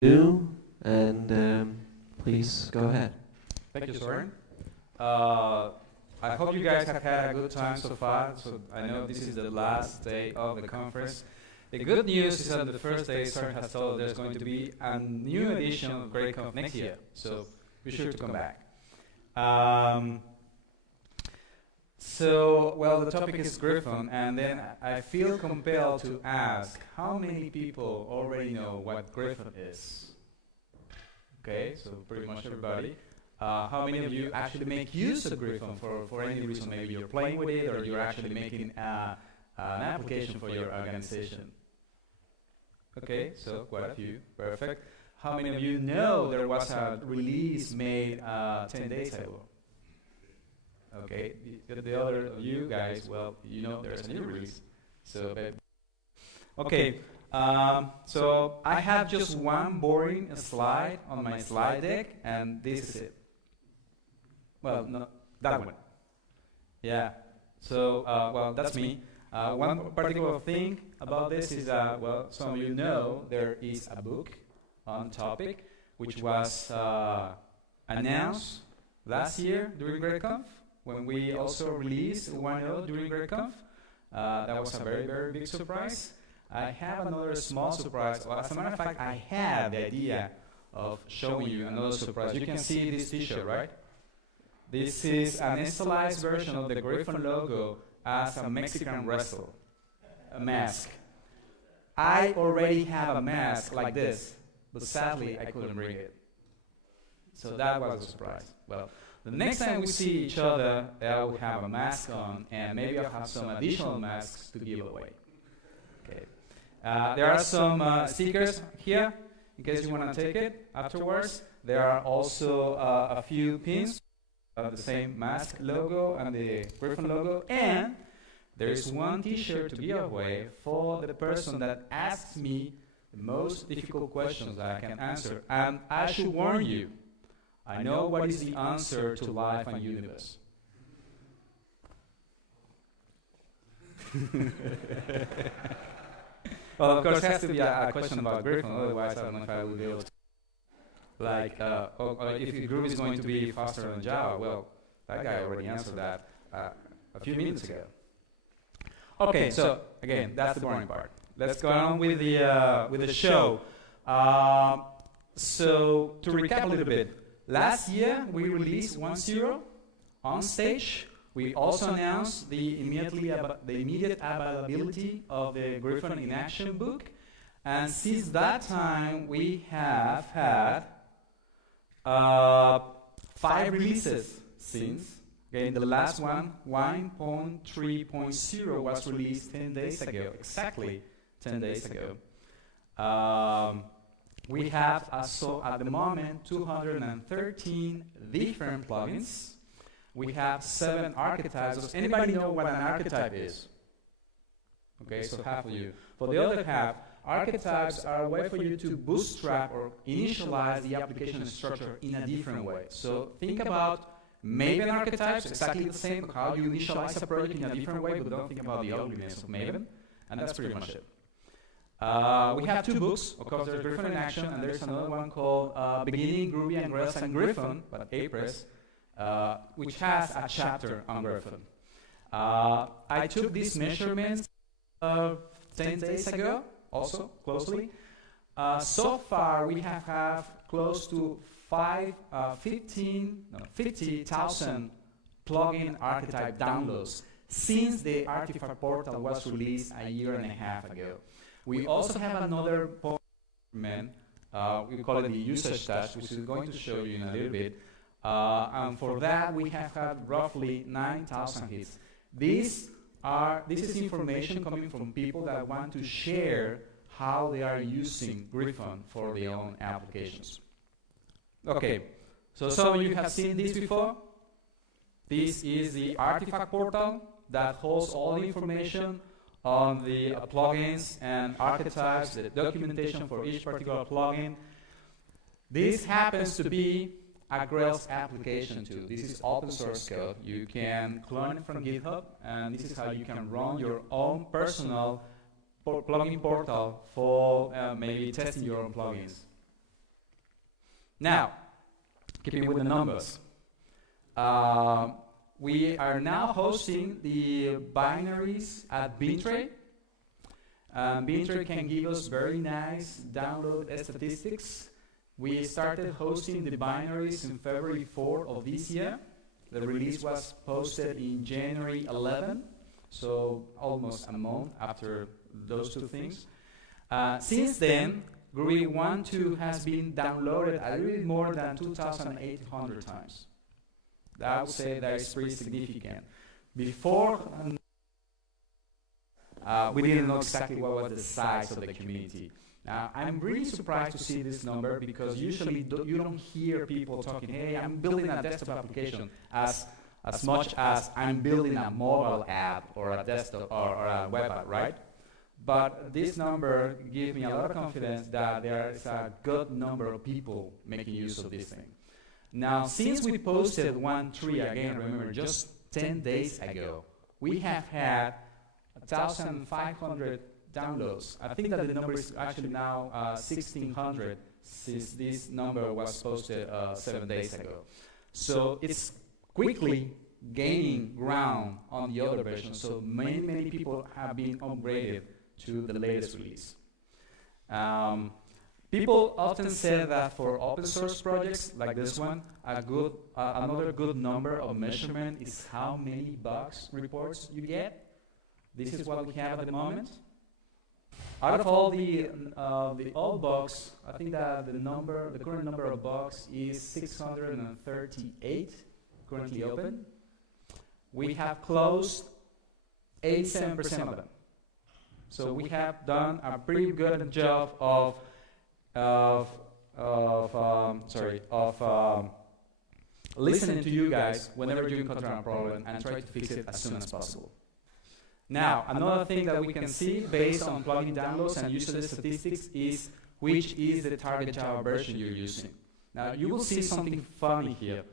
do, and please go ahead. Thank you, Soren. I hope you guys have had a good time so far. So I know this is the last day of the conference. The good news is that the first day, Soren has told there's going to be a new edition of GreatConf next year. So be sure to come back. Well, the topic is Griffon, and then I feel compelled to ask, how many people already know what Griffon is? Okay, so pretty much everybody. How many of you actually make use of Griffon for any reason? Maybe you're playing with it, or you're actually making an application for your organization. Okay, so quite a few. Perfect. How many of you know there was a release made 10 days ago? Okay, the other of you guys, well, you know there's a new release. So, okay, so I have just one boring slide on my slide deck, and this is it. Well, no, that one. Yeah, so, well, that's me. One particular thing about this is that, well, some of you know there is a book on topic, which was announced last year during GreatConf, when we also released 1.0 during GreatConf. That was a very, very big surprise. I have another small surprise. Well, as a matter of fact, I had the idea of showing you another surprise. You can see this t-shirt, right? This is an stylized version of the Griffon logo as a Mexican wrestler, a mask. I already have a mask like this, but sadly I couldn't bring it. So that was a surprise. Well, the next time we see each other, I will have a mask on, and maybe I'll have some additional masks to give away. Okay. There are some stickers here, in case you want to take it afterwards. There are also a few pins of the same mask logo and the Griffon logo, and there is one t-shirt to give away for the person that asks me the most difficult questions that I can answer. And I should warn you, I know what is the answer to life and universe. Well, of course, it has to be a question about Griffon, otherwise I don't know if I will be able to. Like, if the group is going to be faster than Java, well, that guy already answered that a few minutes ago. Okay, so again, that's the boring part. Let's go on with the show. So to recap a little bit, last year we released 1.0 on stage. We also announced the immediate availability of the Griffon in Action book, and since that time we have had 5 releases since. Again, the last one, 1.3.0, was released 10 days ago, exactly 10 days ago. We have, at the moment, 213 different plugins. We have 7 archetypes. Does anybody know what an archetype is? Okay, so half of you. For the other half, archetypes are a way for you to bootstrap or initialize the application structure in a different way. So think about Maven archetypes, exactly the same, how you initialize a project in a different way, but don't think about the ugliness of Maven, and that's pretty much it. We have 2 books. Of course, there's Griffon in Action, and there's another one called Beginning Groovy and Rails and Griffon, but Apress, which has a chapter on Griffon. I took these measurements 10 days ago, also closely. So far, we have close to 50,000 plugin archetype downloads since the Artifact portal was released a year and a half ago. We also have another measurement, we call it the usage test, which is going to show you in a little bit. And for that, we have had roughly 9,000 hits. This is information coming from people that want to share how they are using Griffon for their own applications. Okay, so some of you have seen this before. This is the Artifact portal that holds all the information on the plugins and archetypes, the documentation for each particular plugin. This happens to be a Grails application too. This is open source code. You can clone it from GitHub, and this is how you can run your own personal plugin portal for maybe testing your own plugins. Now, keeping with the numbers, we are now hosting the binaries at Bintray. Bintray can give us very nice download statistics. We started hosting the binaries in February 4 of this year. The release was posted in January 11, so almost a month after those two things. Since then, GUI 1.2 has been downloaded a little bit more than 2,800 times. I would say that is pretty significant. Before, we didn't know exactly what was the size of the community. Now, I'm really surprised to see this number because usually you don't hear people talking, hey, I'm building a desktop application as much as I'm building a mobile app or a desktop or a web app, right? But this number gives me a lot of confidence that there is a good number of people making use of this thing. Now, since we posted 1.3, again, remember, just 10 days ago, we have had 1,500 downloads. I think that the number is actually now 1,600 since this number was posted 7 days ago. So it's quickly gaining ground on the other version. So many people have been upgraded to the latest release. People often say that for open source projects like this one, another good number of measurement is how many bugs reports you get. This is what we have at the moment. Out of all the old bugs, I think that the current number of bugs is 638 currently open. We have closed 87% of them. So we have done a pretty good job of listening to you guys whenever you encounter a problem and try to fix it as soon as possible. Now, another thing that we can see based on plugin downloads and usage statistics is which is the target Java version you're using. Now, you will see something funny here.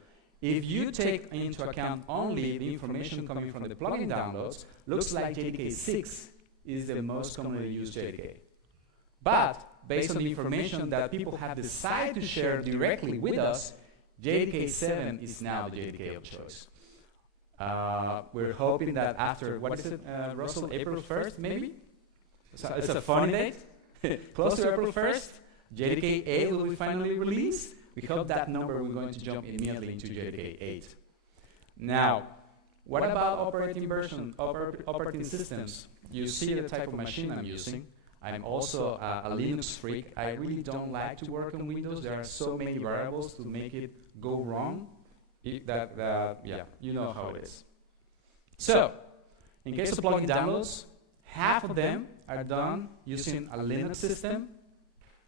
If you take into account only the information coming from the plugin downloads, looks like JDK 6 is the most commonly used JDK. But based on the information that people have decided to share directly with us, JDK 7 is now the JDK of choice. We're hoping that after, what is it, Russell, April 1st, maybe? So it's a funny date. Close to April 1st, JDK 8 will be finally released. We hope that number we're going to jump immediately into JDK 8. Now, what about operating systems? You see the type of machine I'm using. I'm also a Linux freak. I really don't like to work on Windows. There are so many variables to make it go wrong. Yeah, you know how it is. So, in case of plugin downloads, half of them are done using a Linux system.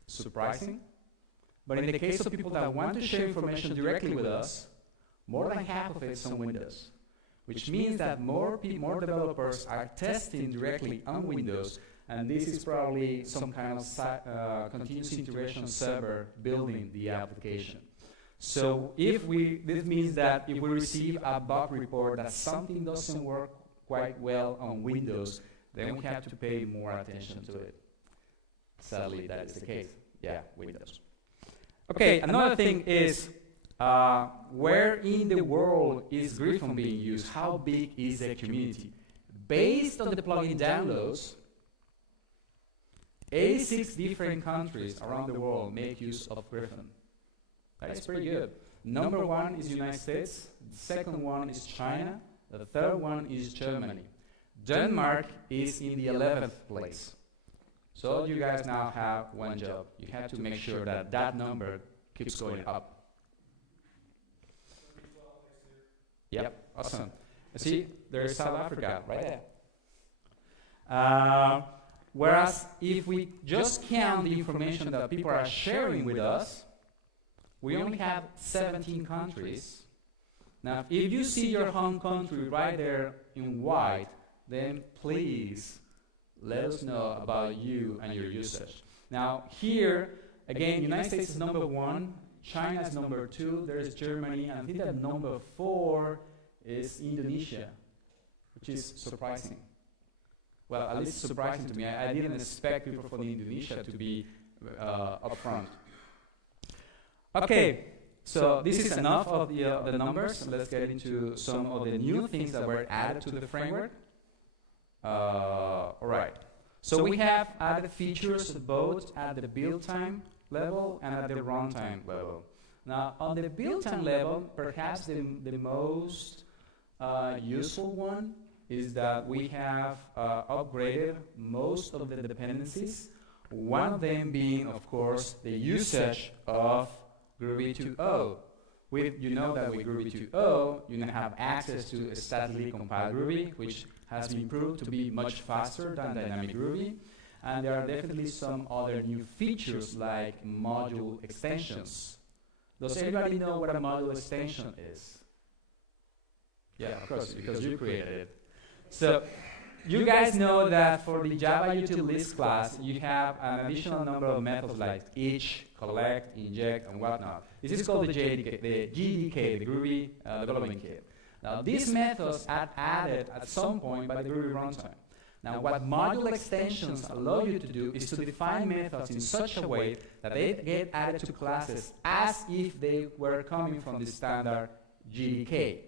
Surprising. But in the case of people that want to share information directly with us, more than half of it is on Windows, which means that more developers are testing directly on Windows, and this is probably some kind of continuous integration server building the application. So this means that if we receive a bug report that something doesn't work quite well on Windows, then we have to pay more attention to it. Sadly, that is the case. Yeah, Windows. Okay, another thing is where in the world is Griffon being used? How big is the community? Based on the plugin downloads, 86 different countries around the world make use of Griffon. That's pretty good. Number one is United States. The second one is China. The third one is Germany. Denmark is in the 11th place. So you guys now have one job. You have to make sure that that number keeps going up. Yep, awesome. See, there's South Africa right there. Whereas if we just count the information that people are sharing with us, we only have 17 countries. Now, if you see your home country right there in white, then please let us know about you and your usage. Now, here, again, United States is number one, China is number two, there's Germany, and I think that number 4 is Indonesia, which is surprising. Well, at least surprising to me. I didn't expect people from Indonesia to be up front. Okay, so this is enough of the numbers. Let's get into some of the new things that were added to the framework. All right. So we have added features both at the build time level and at the runtime level. Now, on the build time level, perhaps the most useful one is that we have upgraded most of the dependencies. One of them being, of course, the usage of Groovy 2.0. You know that with Groovy 2.0, you now have access to statically compiled Groovy, which has been proved to be much faster than dynamic Groovy. And there are definitely some other new features like module extensions. Does everybody know what a module extension is? Yeah, of course, because you created it. So you guys know that for the Java utilities class, you have an additional number of methods like each, collect, inject, and whatnot. This is called the GDK, the Groovy Development Kit. Now, these methods are added at some point by the Groovy runtime. Now, what module extensions allow you to do is to define methods in such a way that they get added to classes as if they were coming from the standard GDK.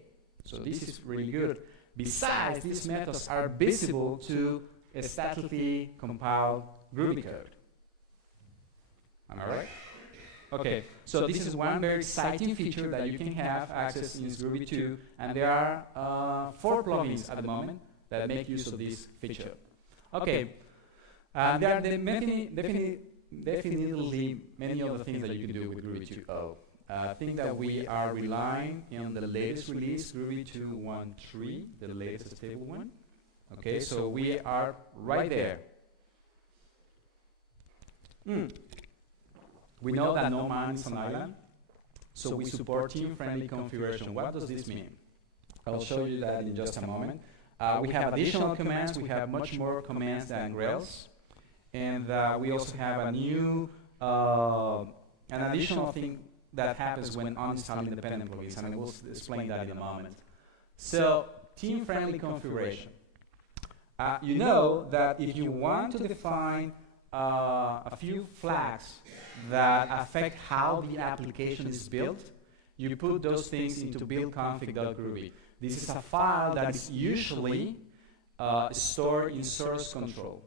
So this is really good. Besides, these methods are visible to a statically compiled Groovy code. Am I right? Okay, so this is one very exciting feature that you can have access in Groovy 2, and there are 4 plugins at the moment that make use of this feature. Okay, there are definitely many other things that you can do with Groovy 2.0. I think that we are relying on the latest release, Groovy 2.1.3, the latest stable one. Okay, so we are right there. We know that no man is an island, so we support team-friendly configuration. What does this mean? I'll show you that in just a moment. We have additional commands. We have much more commands than Rails. And we also have a new, an additional thing that happens when uninstalling dependent plugins, and I will explain that in a moment. So, team-friendly configuration. You know that if you want to define a few flags that affect how the application is built, you put those things into build.config.groovy. This is a file that is usually stored in source control.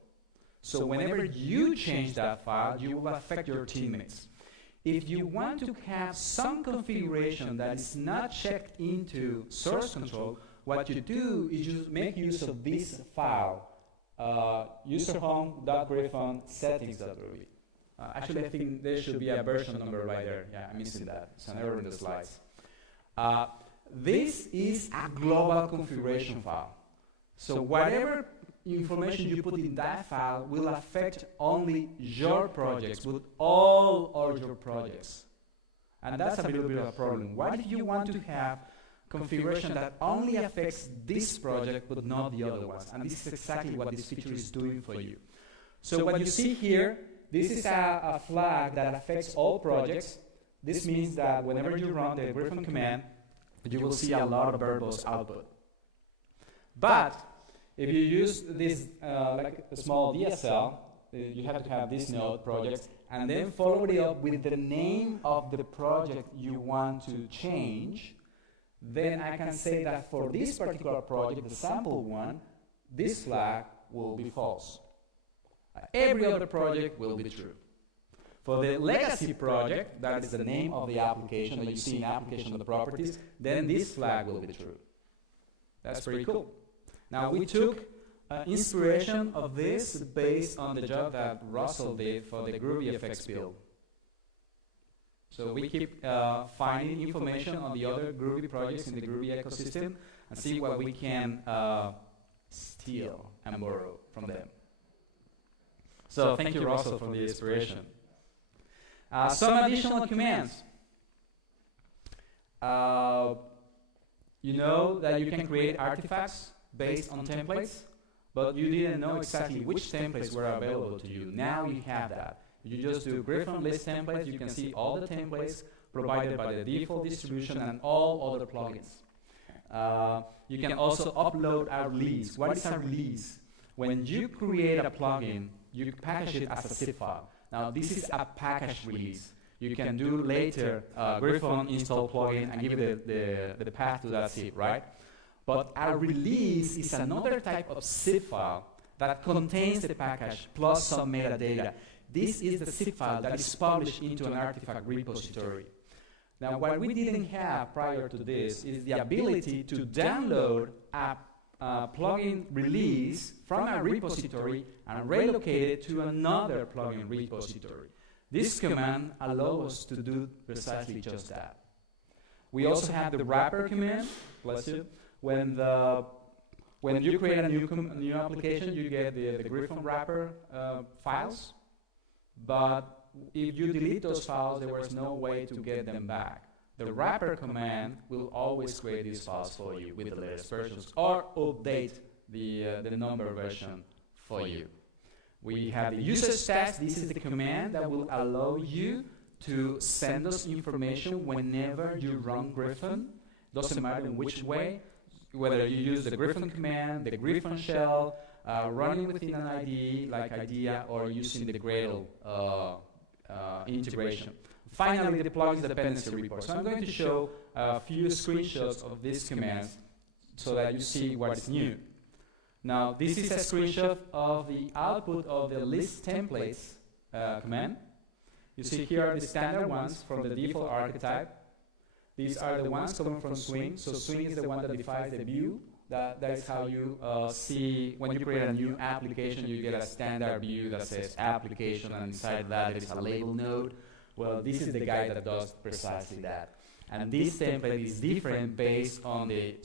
So whenever you change that file, you will affect your teammates. If you want to have some configuration that is not checked into source control, what you do is you make use of this file, userhome.griffon settings.groovy. Actually, I think there should be a version number right there. Yeah, I'm missing that. It's an error in the slides. This is a global configuration file. So whatever information you put in that file will affect only your projects, but all of your projects. And that's a little bit of a problem. Why do you want to have configuration that only affects this project but not the other ones? And this is exactly what this feature is doing for you. So what you see here, this is a flag that affects all projects. This means that whenever you run the Griffon command, you will see a lot of verbose output. But if you use this like a small DSL, you have to have this node projects, and then follow it up with the name of the project you want to change. Then I can say that for this particular project, the sample one, this flag will be false. Every other project will be true. For the legacy project, that is the name of the application that you see in application of the properties, then this flag will be true. That's pretty cool. Now we took inspiration of this based on the job that Russell did for the Groovy FX build. So we keep finding information on the other Groovy projects in the Groovy ecosystem and see what we can steal and borrow from them. So thank you, Russell, for the inspiration. Some additional commands. You know that you can create artifacts based on templates, but you didn't know exactly which templates were available to you. Now you have that. You just do Griffon list templates. You can see all the templates provided by the default distribution and all other plugins. You can also upload a release. What is a release? When you create a plugin, you package it as a zip file. Now, this is a package release. you can do later Griffon install plugin and give it the path to that zip, right? But a release is another type of zip file that contains the package plus some metadata. This is the zip file that is published into an artifact repository. Now, what we didn't have prior to this is the ability to download a plugin release from a repository and relocate it to another plugin repository. This command allows us to do precisely just that. We also have the wrapper command. Bless you. When you create a new application, you get the Griffon wrapper files. But if you delete those files, there was no way to get them back. The wrapper command will always create these files for you with the latest versions or update the number version for you. We have the usage test. This is the command that will allow you to send us information whenever you run Griffon. Doesn't matter in which way, whether you use the Griffon command, the Griffon shell, running within an IDE like IDEA, or using the Gradle integration. Finally, the plugin's dependency report. So I'm going to show a few screenshots of these commands so that you see what is new. Now, this is a screenshot of the output of the list templates command. You see here are the standard ones from the default archetype. These are the ones coming from Swing. So Swing is the one that defines the view. That is how you see when you create a new application, you get a standard view that says application, and inside that is a label node. Well, this is the guy that does precisely that. And this template is different based on the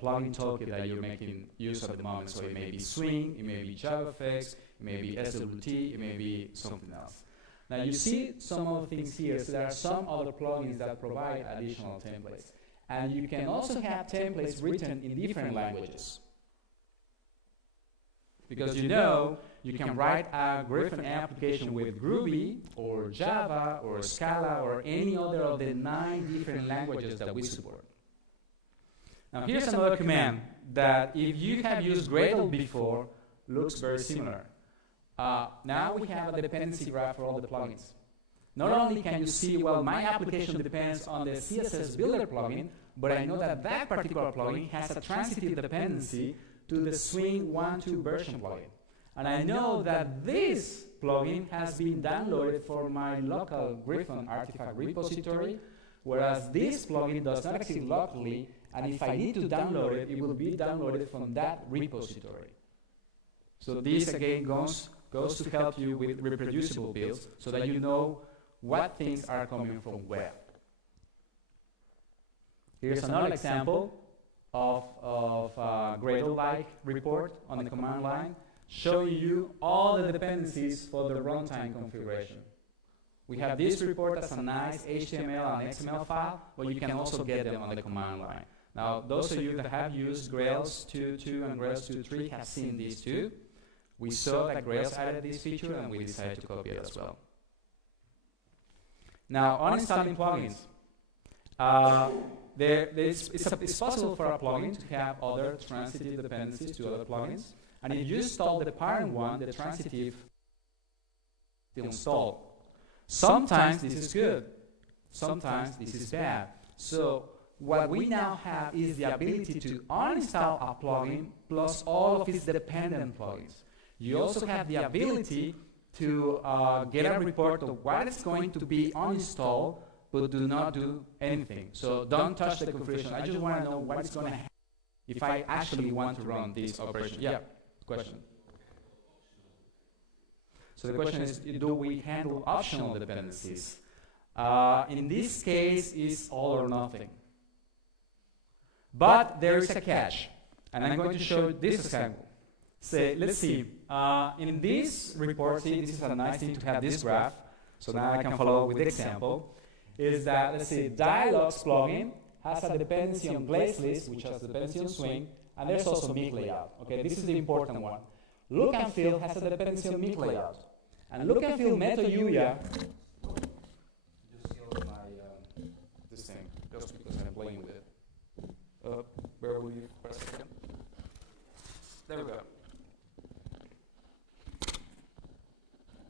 plugin toolkit that you're making use of at the moment. So it may be Swing, it may be JavaFX, it may be SWT, it may be something else. Now you see some of the things here. So there are some other plugins that provide additional templates. And you can also have templates written in different languages. Because you know, you can write a Griffon application with Groovy, or Java, or Scala, or any other of the 9 different languages that we support. Now here's another command that if you have used Gradle before, looks very similar. Now we have a dependency graph for all the plugins. Not only can you see, well, my application depends on the CSS Builder plugin, but I know that that particular plugin has a transitive dependency to the Swing 1.2 version plugin. And I know that this plugin has been downloaded for my local Griffon artifact repository, whereas this plugin does not exist locally, and if I need to download it, it will be downloaded from that repository. So this again goes to help you with reproducible builds so that you know what things are coming from where. Here's another example of a Gradle-like report on the command line showing you all the dependencies for the runtime configuration. We have this report as a nice HTML and XML file, but you can also get them on the command line. Now, those of you that have used Grails 2.2 and Grails 2.3 have seen these too. We saw that Grails added this feature, and we decided to copy it as well. Now, uninstalling plugins. It's possible for a plugin to have other transitive dependencies to other plugins. And if you install the parent one, the transitive will install. Sometimes this is good. Sometimes this is bad. So what we now have is the ability to uninstall a plugin plus all of its dependent plugins. You also have the ability to get a report of what is going to be uninstalled, but do not do anything. So don't touch the configuration. I just want to know what is going to happen if I actually want to run this operation. Yeah, question. So the question is, do we handle optional dependencies? In this case, it's all or nothing. But there is a catch. And I'm going to show this example. Say, let's see. In this report, see, this is a nice thing to have this graph. So now I can follow with the example. Is that, let's say, Dialogs plugin has a dependency on GlazeList, which has a dependency on Swing, and there's also Mic layout. Okay, this is the important one. Look and Feel has a dependency on Mic layout. And Look and Feel Meta Yuya, just killed my, this thing, just because I'm playing with it. Where will you press it again? There we go.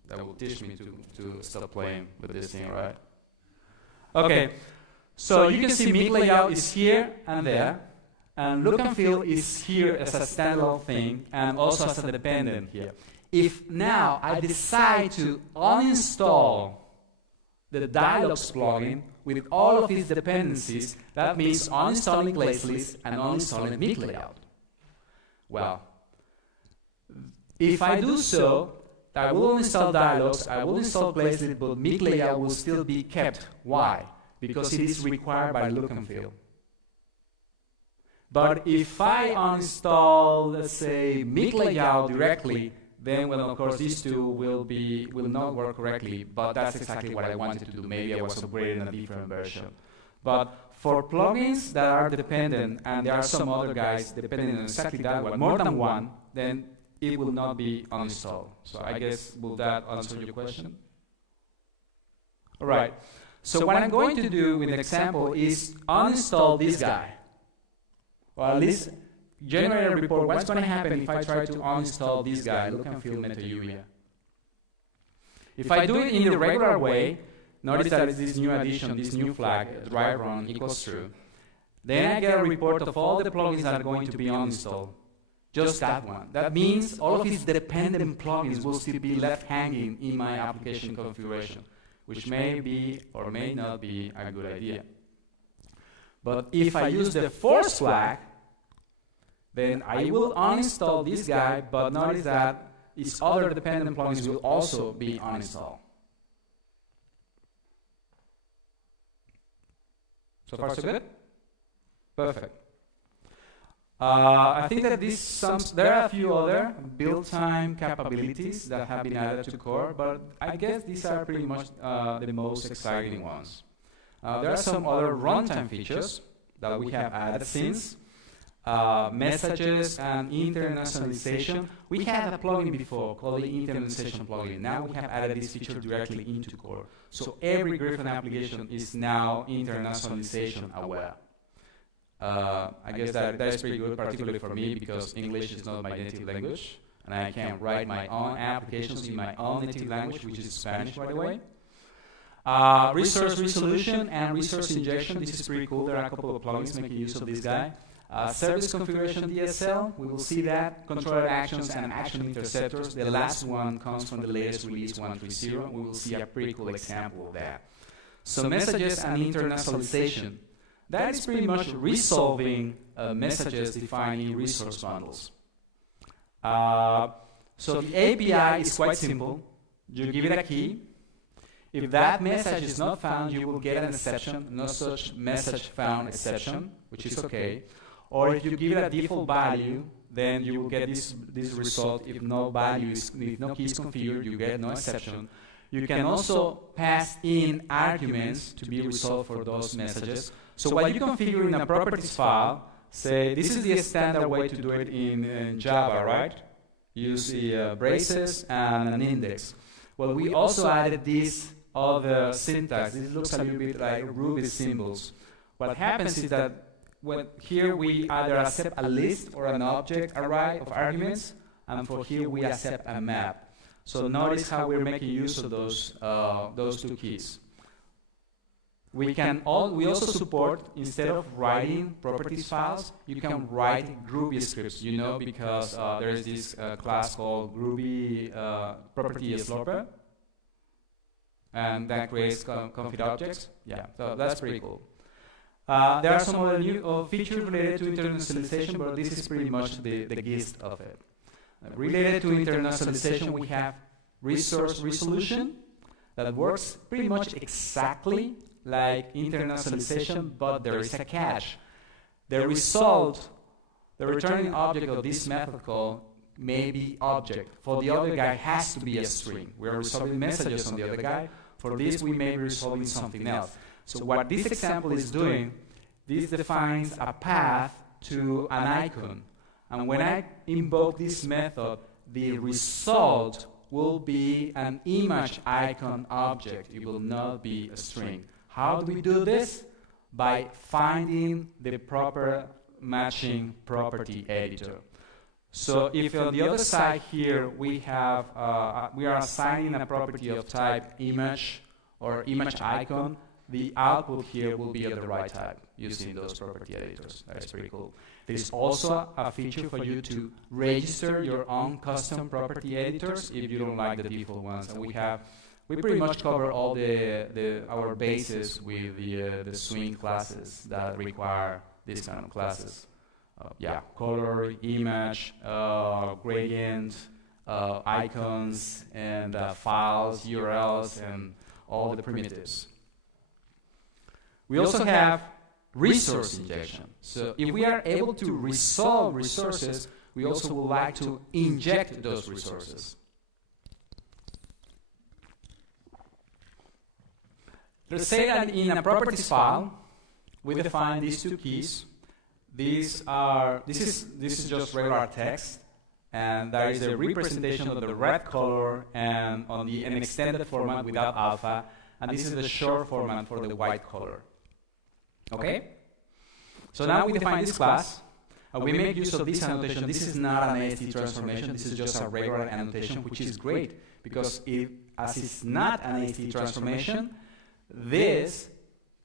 That will teach me to to stop playing with this thing, right? Okay, so you can see Meet Layout is here and there, and Look and Feel is here as a standalone thing, and also as a dependent here. If now I decide to uninstall the Dialogs plugin with all of its dependencies, that means uninstalling Glazlist and uninstalling Meet Layout. Well, if I do so, I will install Dialogs, I will install Glazlist, but Meet Layout will still be kept. Why? Because it is required by Look and Feel. But if I uninstall, let's say, Meet Layout directly, then, well, of course, these two will not work correctly, but that's exactly what I wanted to do. Maybe I was upgrading a different version. But for plugins that are dependent, and there are some other guys depending on exactly that one, more than one, then it will not be uninstalled. So I guess, will that answer your question? All right. So what I'm going to do with the example is uninstall this guy. Or at least generate a report. What's going to happen if I try to uninstall this guy, Look and Feel MetaUvia? If I do it in the regular way, notice that this new addition, this new flag, dry run equals true. Then I get a report of all the plugins that are going to be uninstalled. Just that one. That means all of these dependent plugins will still be left hanging in my application configuration, which may be or may not be a good idea. But if I use the force flag, then I will uninstall this guy, but notice that its other dependent plugins will also be uninstalled. So far, so good? Perfect. I think that there are a few other build time capabilities that have been added to core, but I guess these are pretty much the most exciting ones. There are some other runtime features that we have added since. Messages and internationalization. We had a plugin before called the internationalization plugin. Now we have added this feature directly into core. So every Griffon application is now internationalization aware. I guess that is pretty good, particularly for me, because English is not my native language, and I can write my own applications in my own native language, which is Spanish, by the way. Resource resolution and resource injection. This is pretty cool. There are a couple of plugins making use of this guy. Service configuration DSL, we will see that. Controller actions and action interceptors. The last one comes from the latest release 1.3.0. We will see a pretty cool example of that. So messages and internationalization. That is pretty much resolving messages defined in resource bundles. So the API is quite simple. You give it a key. If that message is not found, you will get an exception, no such message found exception, which is okay. Or if you give it a default value, then you will get this result. If no key is configured, you get no exception. You can also pass in arguments to be resolved for those messages. So what you configure in a properties file, say this is the standard way to do it in Java, right? Use the braces and an index. Well, we also added this other syntax. This looks a little bit like Ruby symbols. What happens is that here we either accept a list or an object array of arguments, and for here we accept a map. So notice how we're making use of those two keys. We also support, instead of writing properties files, you can write Groovy scripts, because there is this class called Groovy property slurper, and that creates config objects. Yeah, so that's pretty cool. There are some other new features related to internationalization, but this is pretty much the gist of it. Related to internationalization, we have resource resolution that works pretty much exactly like internationalization, but there is a catch. The returning object of this method call may be object. For the other guy, has to be a string. We are resolving messages on the other guy. For this, we may be resolving something else. So what this example is doing, this defines a path to an icon. And when I invoke this method, the result will be an image icon object. It will not be a string. How do we do this? By finding the proper matching property editor. So if on the other side here we have we are assigning a property of type image or image icon, the output here will be of the right type using those property editors. That's pretty cool. There's also a feature for you to register your own custom property editors if you don't like the default ones. And we pretty much cover all our bases with the swing classes that require these kind of classes. Color, image, gradient, icons, and files, URLs, and all the primitives. We also have resource injection. So if we are able to resolve resources, we also would like to inject those resources. Let's say that in a properties file, we define these two keys. This is just regular text, and there is a representation of the red color and on an extended format without alpha, and this is the short format for the white color. Okay? So now we define this class. We make use of this annotation. This is not an AST transformation. This is just a regular annotation, which is great because as it's not an AST transformation, this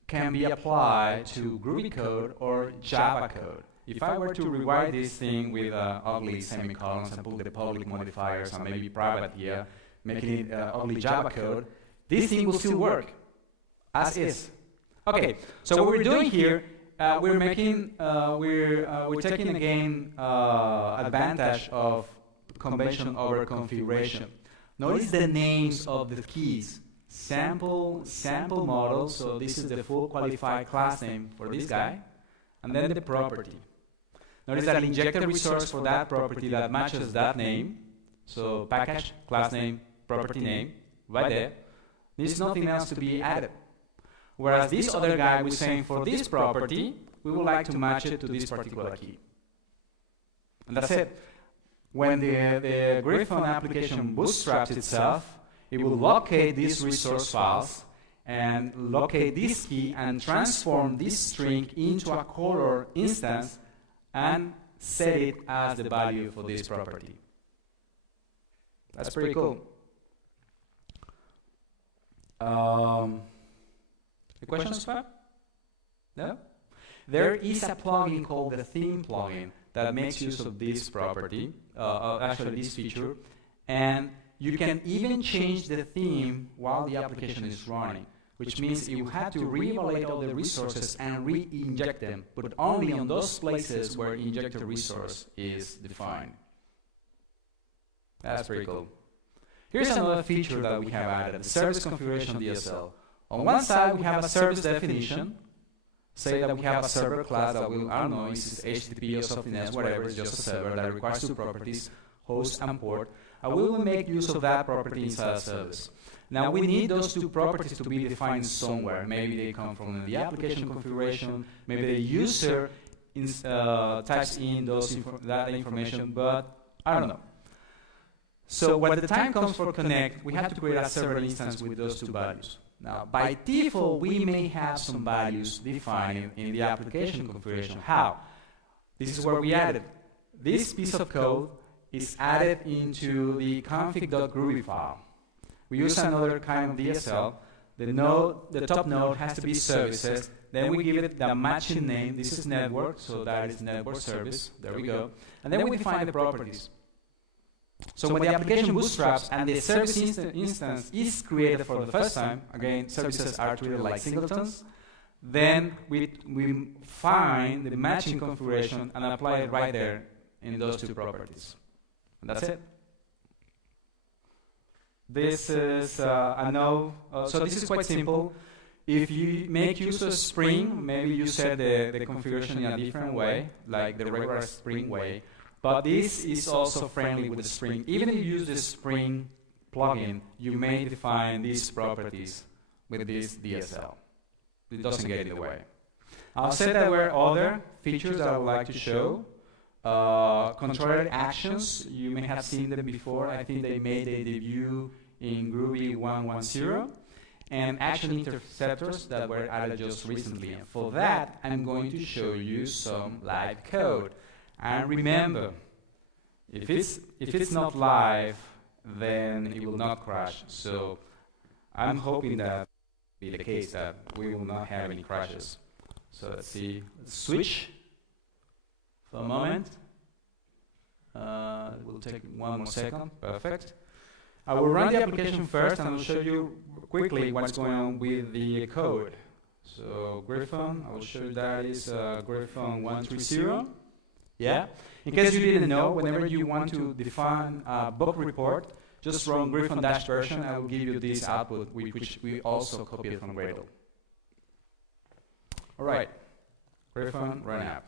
can be applied to Groovy code or Java code. If I were to rewrite this thing with ugly semicolons and put the public modifiers and maybe private here, making it ugly Java code, this thing will still work as is. Okay, so what we're doing here, we're taking again advantage of convention over configuration. Notice the names of the keys. Sample model, so this is the full qualified class name for this guy, and then the property. Notice that inject a resource for that property that matches that name, so package, class name, property name, right there. There's nothing else to be added. Whereas this other guy was saying for this property, we would like to match it to this particular key. And that's it. When the Griffon application bootstraps itself, it will locate these resource files and locate this key and transform this string into a color instance and set it as the value for this property. That's pretty cool. The questions, Pat? No? There is a plugin called the theme plugin that makes use of this property, actually this feature, and you can even change the theme while the application is running, which means you have to re-evaluate all the resources and re-inject them, but only on those places where inject a resource is defined. That's pretty cool. Here's another feature that we have added, the service configuration DSL. On one side, we have a service definition. Say that we have a server class that will, I don't know, it's HTTP or something else, whatever, it's just a server that requires two properties, host and port. We will make use of that property inside a service. Now we need those two properties to be defined somewhere. Maybe they come from the application configuration, maybe the user types in that information, but I don't know. So when the time comes for connect, we have to create a server instance with those two values. Now, by default, we may have some values defined in the application configuration. How? This is where we added. This piece of code is added into the config.groovy file. We use another kind of DSL. The top node has to be services. Then we give it the matching name. This is network, so that is network service. There we go. And then we define the properties. So when the application bootstraps and the service instance is created for the first time, again, services are treated like singletons, then we find the matching configuration and apply it right there in those two properties. And that's it. This is a node. So this is quite simple. If you make use of Spring, maybe you set the configuration in a different way, like the regular Spring way. But this is also friendly with the Spring. Even if you use the Spring plugin, you may define these properties with this DSL. It doesn't get in the way. I'll say that there were other features that I would like to show. Controller actions, you may have seen them before. I think they made a debut in Groovy 1.10. And action interceptors that were added just recently. And for that, I'm going to show you some live code. And remember, If it's not live, then it will not crash. So I'm hoping that be the case, that we will not have any crashes. So let's see. Let's switch for a moment. It will take 1 more second. Perfect. I will run the application first, and I'll show you quickly what's going on with the code. So Griffon, I will show you that is Griffon 130. Yeah. In case you didn't know, whenever you want to define a bug report, just run Griffon-version. I will give you this output, which we also copied from Gradle. All right. Griffon, run app.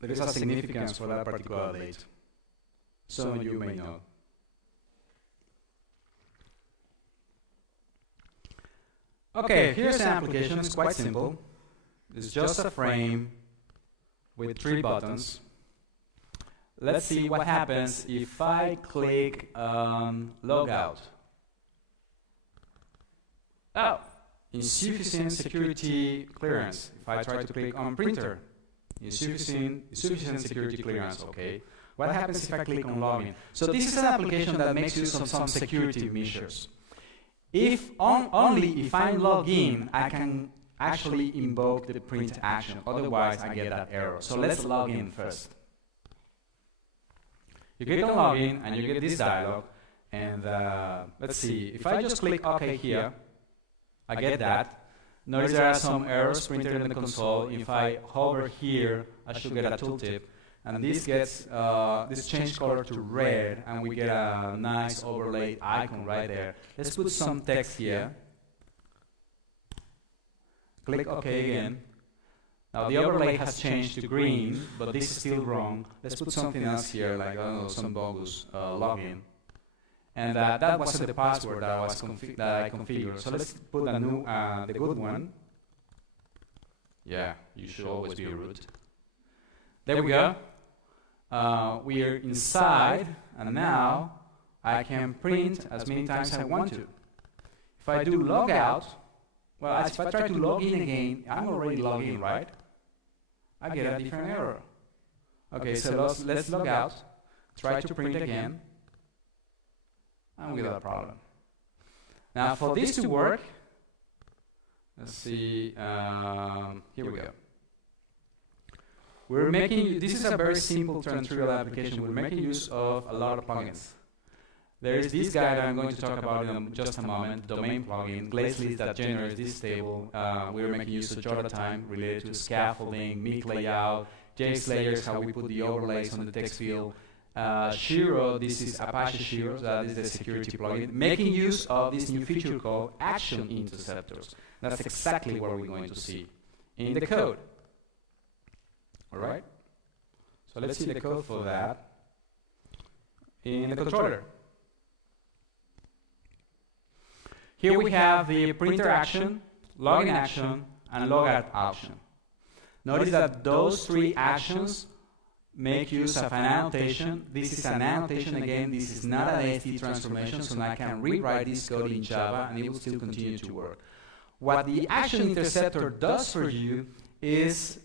There is a significance for that particular date. Some of you may know. Okay, here's an application. It's quite simple. It's just a frame with 3 buttons. Let's see what happens if I click logout. Oh, insufficient security clearance. If I try to click on printer, insufficient security clearance, okay. What happens if I click on login? So this is an application that makes use of some security measures. Only if I log in, I can actually invoke the print action. Otherwise, I get that error. So let's log in first. You click on login, and you get this dialog. And let's see. If I just click OK here, I get that. Notice there are some errors printed in the console. If I hover here, I should get a tooltip. And this gets this changed color to red, and we get a nice overlay icon right there. Let's put some text here. Click OK again. Now the overlay has changed to green, but this is still wrong. Let's put something else here, like I don't know, some bogus login. And that wasn't the password that I configured. So let's put a new, the good one. Yeah, you should always be root. There we go. We are inside, and now I can print as many times as I want to. If I do logout, well, if I try to log in again, I'm already logged in, right? I get a different error. Okay, so let's log out, try to print again, and we got a problem. Now, for this to work, let's see, here we go. We're making, this is a very simple trivial application. We're making use of a lot of plugins. There is this guy that I'm going to talk about in just a moment, domain plugin, Glazely, that generates this table. We're making use of Jota time related to scaffolding, MIC layout, JS layers, how we put the overlays on the text field. Shiro, this is Apache Shiro, that is the security plugin, making use of this new feature called action interceptors. That's exactly what we're going to see in the code. All right? So let's see the code for that in the controller. Here we have the printer action, login action, and logout action. Notice that those 3 actions make use of an annotation. This is an annotation again. This is not an AST transformation, so I can rewrite this code in Java, and it will still continue to work. What the action interceptor does for you is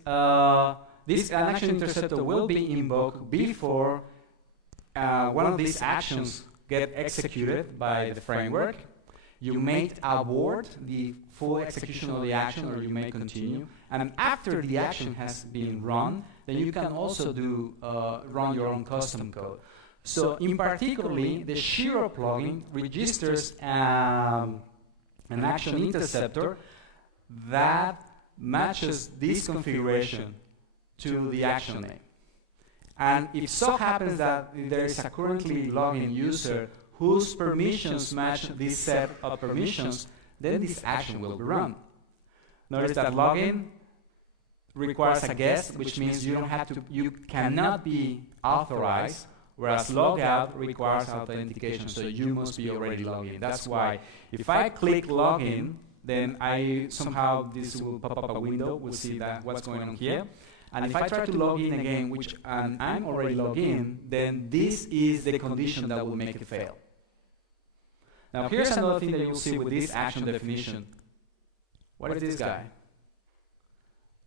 this action interceptor will be invoked before one of these actions get executed by the framework. You may abort the full execution of the action, or you may continue. And after the action has been run, then you can also do run your own custom code. So in particularly, the Shiro plugin registers an action interceptor that matches this configuration to the action name. And if so happens that there is a currently logged-in user whose permissions match this set of permissions, then this action will be run. Notice that login requires a guest, which means you cannot be authorized, whereas logout requires authentication, so you must be already logged in. That's why if I click login, then somehow this will pop up a window. We'll see that what's going on here. And if I try to log in again, and I'm already logged in, then this is the condition that will make it fail. Now here's another thing that you'll see with this action definition. What is this guy?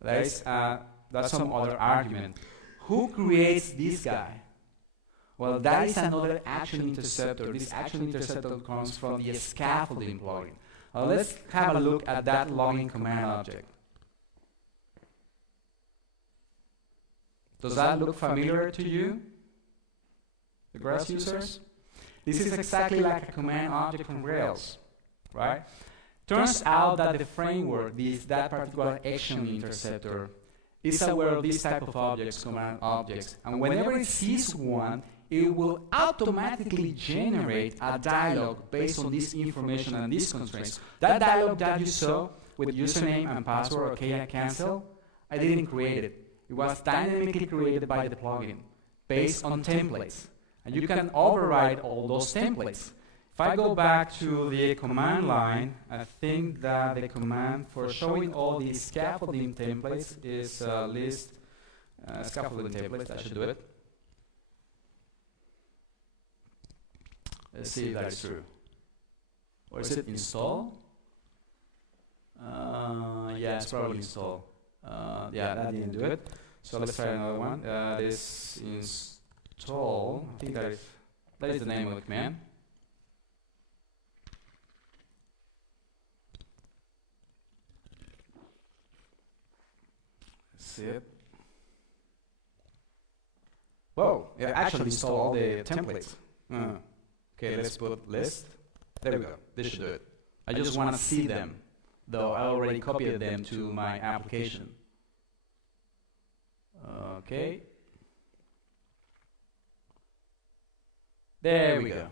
That's some other argument. Who creates this guy? Well, that is another action interceptor. This action interceptor comes from the scaffolding plugin. Let's have a look at that login command object. Does that look familiar to you, the Grails users? This is exactly like a command object from Rails, right? Turns out that the framework, that particular action interceptor, is aware of this type of objects, command objects, and whenever it sees one, it will automatically generate a dialog based on this information and these constraints. That dialog that you saw with username and password, okay, cancel, I didn't create it. It was dynamically created by the plugin based on templates. And you can override all those templates. If I go back to the command line, I think that the command for showing all these scaffolding templates is list scaffolding templates. I should do it. Let's see if that is true. Or is it install? Yeah, it's probably install. Yeah, that didn't do it. So let's try another one. This install. I think that is the name of the command. Let's see it. Whoa! It actually installed all the templates. Okay, let's put list. There we go. This should do it. I just want to see them, though I already copied them to my application. Okay. There we go.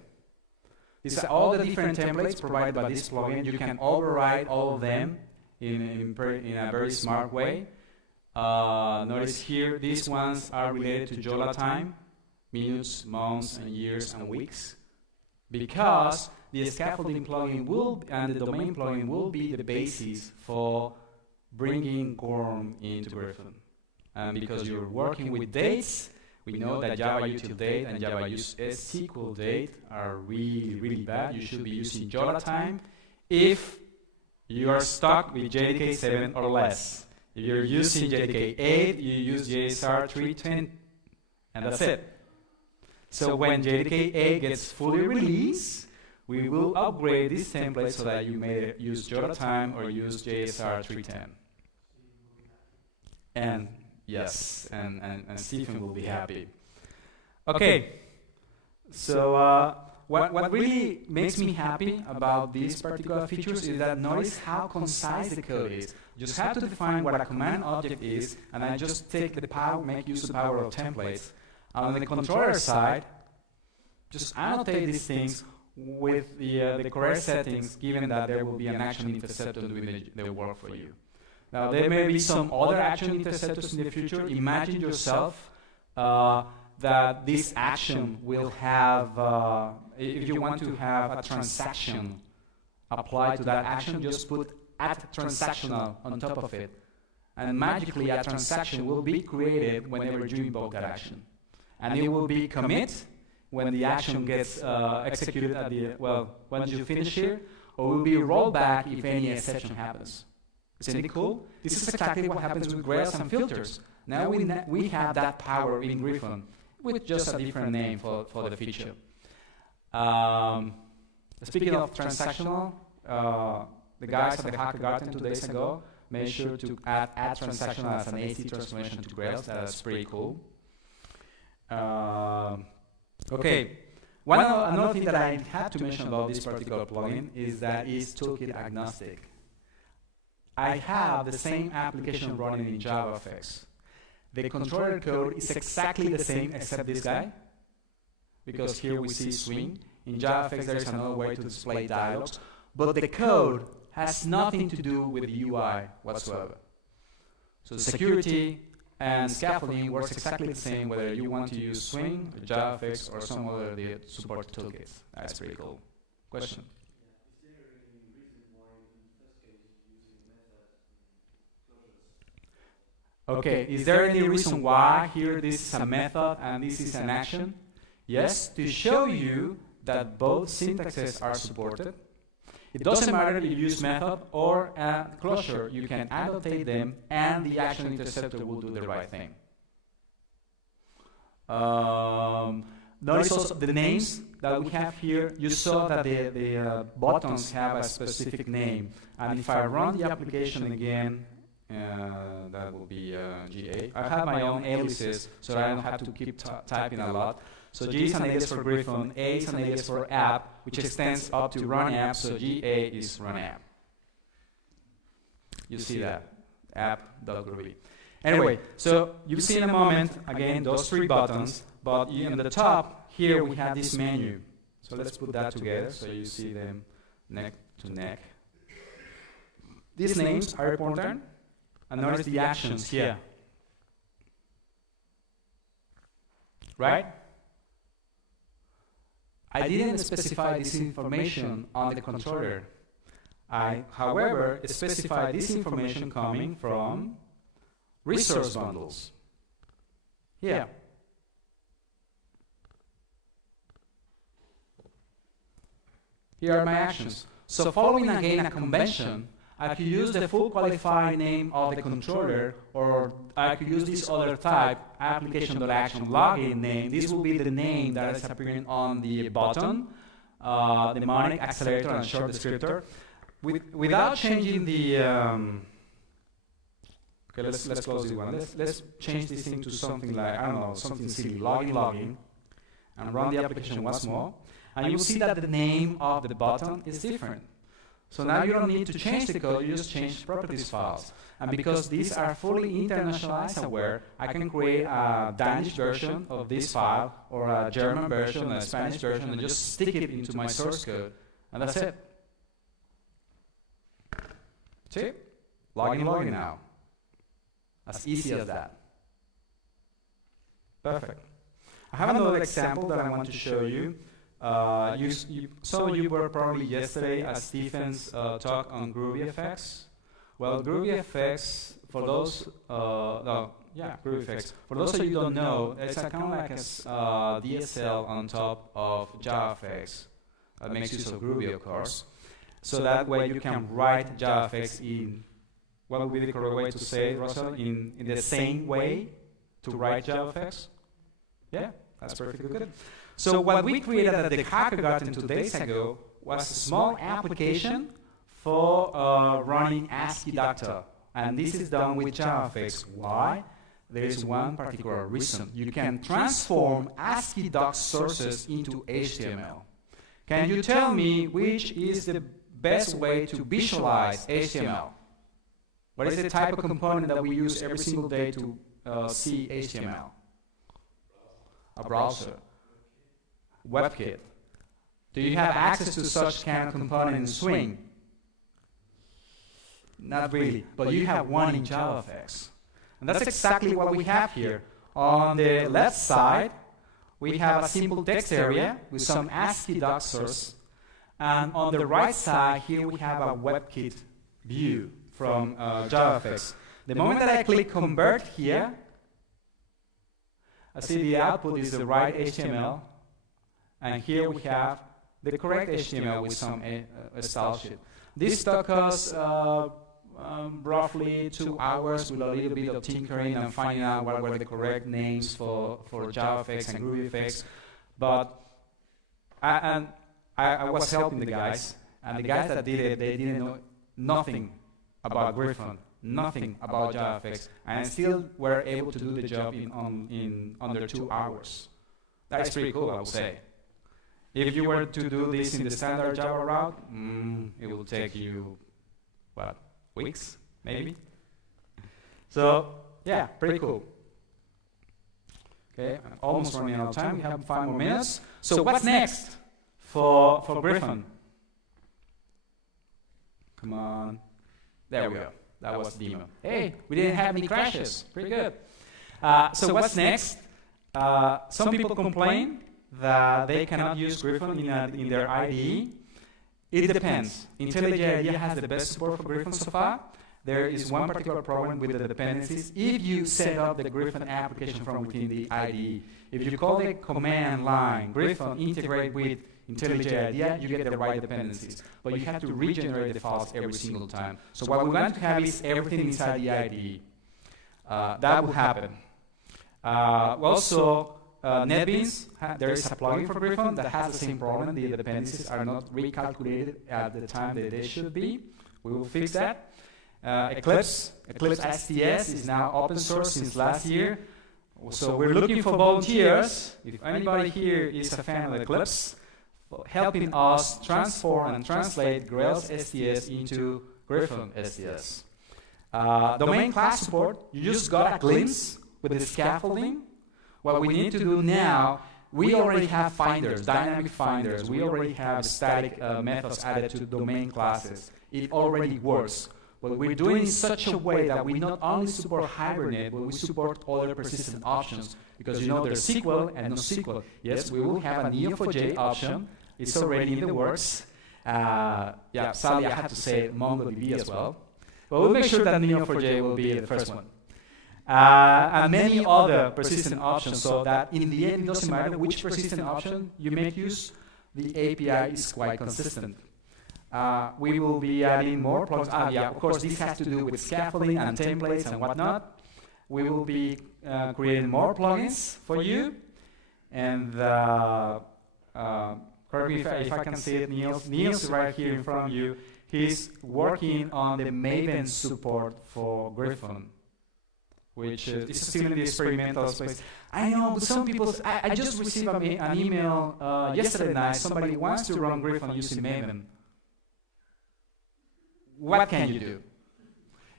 These are all the different templates provided by this plugin. You can override all of them in a very smart way. Notice here, these ones are related to Jola time, minutes, months, and years, and weeks. Because the scaffolding plugin and the domain plugin will be the basis for bringing Gorm into Griffon. And because you're working with dates, we know that Java util date and Java SQL date are really, really bad. You should be using Jola time if you are stuck with JDK 7 or less. If you're using JDK 8, you use JSR 310, and that's it. So when JDK 8 gets fully released, we will upgrade this template so that you may use Jola time or use JSR 310. And yes, and Stephen will be happy. Okay, so what really makes me happy about these particular features is that notice how concise the code is. You just have to define what a command object is, and I just take the power, make use of the power of templates. On the controller side, just annotate these things with the correct settings, given that there will be an action interceptor doing the work for you. Now, there may be some other action interceptors in the future. Imagine yourself that this action will have, if you want to have a transaction applied to that action, just put @transactional on top of it. And magically, a transaction will be created whenever you invoke that action. And it will be commit when the action gets executed at the, once you finish here, or will be rolled back if any exception happens. Isn't it cool? This is exactly what happens with Grails and filters. Now we have that power in Griffon with just a different name for the feature. Speaking of transactional, the guys at the Hacker Garden 2 days ago made sure to add transactional as an AC transformation to Grails. That's pretty cool. Okay. Another thing that I had to mention about this particular plugin is that it's toolkit agnostic. I have the same application running in JavaFX. The controller code is exactly the same except this guy, because here we see swing. In JavaFX there is another way to display dialogues, but the code has nothing to do with the UI whatsoever. So security and scaffolding works exactly the same whether you want to use Swing, or JavaFX, or some other of the support toolkits. That's pretty cool. Question? Okay, is there any reason why here this is a method and this is an action? Yes, to show you that both syntaxes are supported. It doesn't matter if you use method or closure, you can annotate them and the action interceptor will do the right thing. Notice also the names that we have here. You saw that the buttons have a specific name. And if I run the application again, that will be GA. I have my own aliases, so I don't have to keep typing a lot. So G is an alias for Griffon, A is an alias for app, which extends up to run app, so GA is run app. You see that, app.groovy. Anyway, so you'll see in a moment, again, those three buttons, but in the top, here we have this menu. So let's put that together so you see them neck to neck. These names are important, and notice the actions here. Right? I didn't specify this information on the controller. I, however, specify this information coming from resource bundles. Here. Here are my actions. So following again a convention, I could use the full qualified name of the controller, or I could use this other type, application.action login name. This will be the name that is appearing on the button, the mnemonic, accelerator, and short descriptor. Without changing the... okay, let's close this one. Let's change this thing to something like, I don't know, something silly, login, and run the application once more. And you will see that the name of the button is different. So now you don't need to change the code, you just change properties files. And because these are fully internationalized aware, I can create a Danish version of this file, or a German version, a Spanish version, and just stick it into my source code. And that's it. See? Login now. As easy as that. Perfect. I have another example that I want to show you. Some of you were probably yesterday at Stephen's talk on Groovy effects. Well, Groovy effects, for those, Groovy effects. For those of you who don't know, it's kind of like a DSL on top of JavaFX. That makes use of Groovy, of course. So that way you can write JavaFX in, what would be the correct way to say it, Russell? In the same way to write JavaFX? Yeah, that's perfectly good. So what we created at the Hackathon 2 days ago was a small application for running ASCII Doctor. And this is done with JavaFX. Why? There is one particular reason. You can transform ASCII doc sources into HTML. Can you tell me which is the best way to visualize HTML? What is the type of component that we use every single day to see HTML? A browser. WebKit. Do you have access to such kind of component in Swing? Not really, but you have one in JavaFX. And that's exactly what we have here. On the left side, we have a simple text area with some ASCII doc source. And on the right side, here we have a WebKit view from JavaFX. The moment that I click Convert here, I see the output is the right HTML. And here we have the correct HTML with some style sheet. This took us roughly 2 hours with a little bit of tinkering and finding out what were the correct names for JavaFX and GroovyFX. But I was helping the guys, and the guys that did it, they didn't know nothing about Griffon, nothing about JavaFX, and still were able to do the job in under 2 hours. That's pretty cool, I would say. If you were to do this in the standard Java route, it will take you, what, weeks, maybe? So, yeah, pretty cool. Okay, I'm almost running out of time. We have 5 more minutes. So what's next for Griffon? Come on. There we go. That was the demo. Hey, we didn't have any crashes. Pretty good. So what's next? Some people complain that they cannot use Griffon in their IDE. It depends. IntelliJ IDEA has the best support for Griffon so far. There is one particular problem with the dependencies. If you set up the Griffon application from within the IDE, if you call the command line Griffon integrate with IntelliJ IDEA, you get the right dependencies. But you have to regenerate the files every single time. So what we want to have is everything inside the IDE. That will happen. Also, NetBeans, there is a plugin for Griffon that has the same problem. The dependencies are not recalculated at the time that they should be. We will fix that. Eclipse STS is now open source since last year. So we're looking for volunteers. If anybody here is a fan of Eclipse, helping us transform and translate Grails STS into Griffon STS. Domain class support, you just got a glimpse with the scaffolding. What we need to do now, we already have finders, dynamic finders. We already have static methods added to domain classes. It already works. But we're doing it in such a way that we not only support Hibernate, but we support other persistent options. Because you know there's SQL and NoSQL. Yes, we will have a Neo4j option. It's already in the works. Yeah, sadly I have to say MongoDB as well. But we'll make sure that Neo4j will be the first one. And many other persistent options, so that in the end it doesn't matter which persistent option you make use, the API is quite consistent. We will be adding more plugins. Yeah, of course, this has to do with scaffolding and templates and whatnot. We will be creating more plugins for you. And correct me if I can see it, Niels. Niels is right here in front of you. He's working on the Maven support for Griffon, which is still in the experimental space. I know, but some people, I just received an email yesterday night. Somebody wants to run Griffon using Maven. What can you do?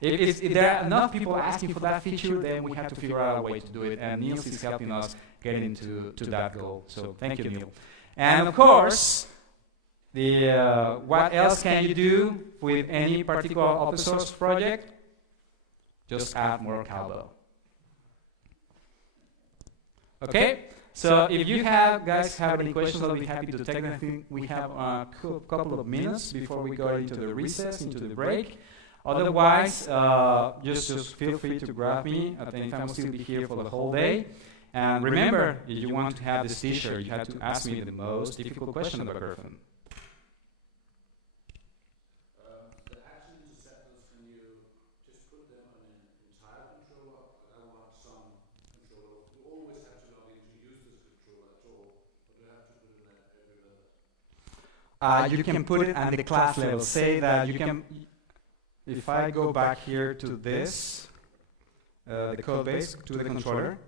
If there are enough people asking for that feature, then we have to figure out a way to do it. And Niels is helping us get into that goal. So thank you, Neil. And of course, what else can you do with any particular open source project? Just add more cowbell. Okay? So if you guys have any questions, I'll be happy to take them. I think we have a couple of minutes before we go into the recess, into the break. Otherwise, just feel free to grab me at any time. I'll still be here for the whole day. And remember, if you want to have this t-shirt, you have to ask me the most difficult question about Griffon. You can put it at the class level. Say that you can, if I go back here to this, the code base, to the controller,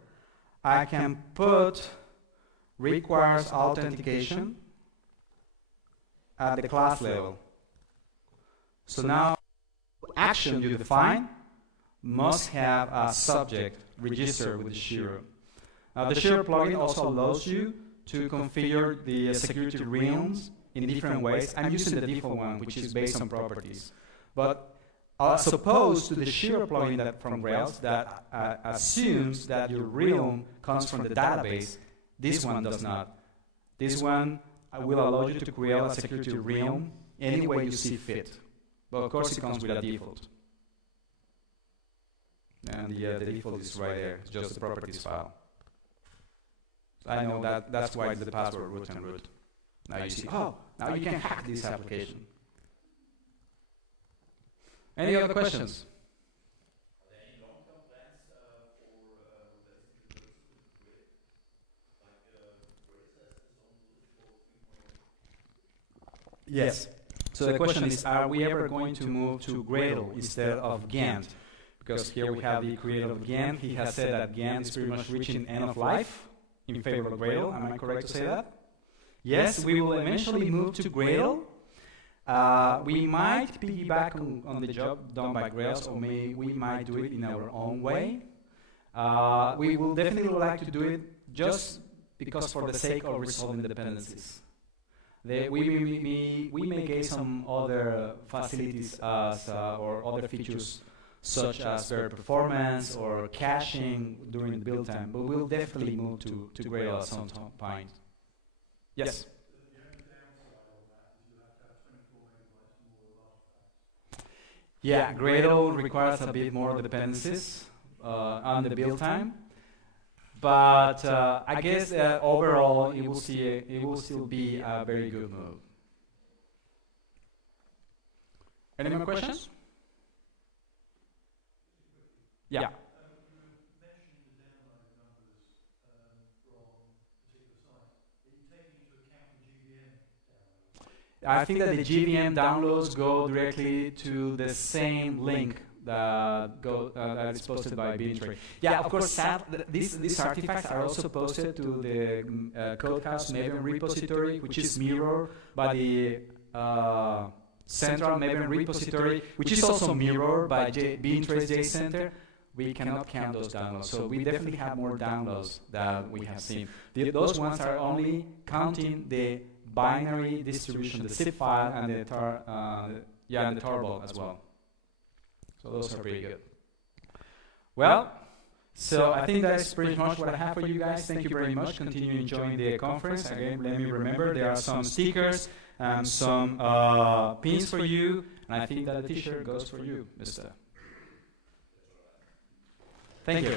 I can put requires authentication at the class level. So now, action you define must have a subject registered with the Shiro. Now the Shiro plugin also allows you to configure the security realms in different ways. I'm using the default one, which is based on properties. But as opposed to the Shiro plugin that from Rails that assumes that your realm comes from the database, this one does not. This one will allow you to create a security realm any way you see fit. But of course, it comes with a default. And the default is right there. It's just the properties file. So I know that's why it's the password root and root. Now you see, oh, now you can hack this application. Any other questions? Are there any long-term plans for the grid? Like grid has its own for 3.0? Yes. So the question is, are we ever going to move to Gradle instead of Gantt? Because here we have the creator of Gantt. He has said that Gantt is pretty much reaching end of life in favor of Gradle. Am I correct to say that? Yes, we will eventually move to Gradle. We might piggyback on the job done by Grails, or we might do it in our own way. We will definitely like to do it just because for the sake of resolving the dependencies. We may get some other facilities or other features such as better performance or caching during the build time, but we'll definitely move to Gradle at some point. Yes? The only downside of that is you have to have 24 megabytes more of artifacts. Yeah, Gradle requires a bit more dependencies on the build time, but I guess that overall it will still be a very good move. Any more questions? Yeah. You mentioned the download numbers from particular sites. Are you taking into account the GVM downloads? I think that the GVM downloads go directly to the same link that is posted by Bintray. Yeah, of course, these artifacts are also posted to the Codehouse Maven repository, which is mirrored by the central Maven repository, which is also mirrored by Bintray's JCenter. We cannot count those downloads, so we definitely have more downloads that we have seen. Those ones are only counting the binary distribution, the zip file, and the tarball as well. So those are pretty good. Well, so I think that's pretty much what I have for you guys. Thank you very much. Continue enjoying the conference. Again, let me remember there are some stickers and some pins for you, and I think that the t-shirt goes for you, Mr. Thank you.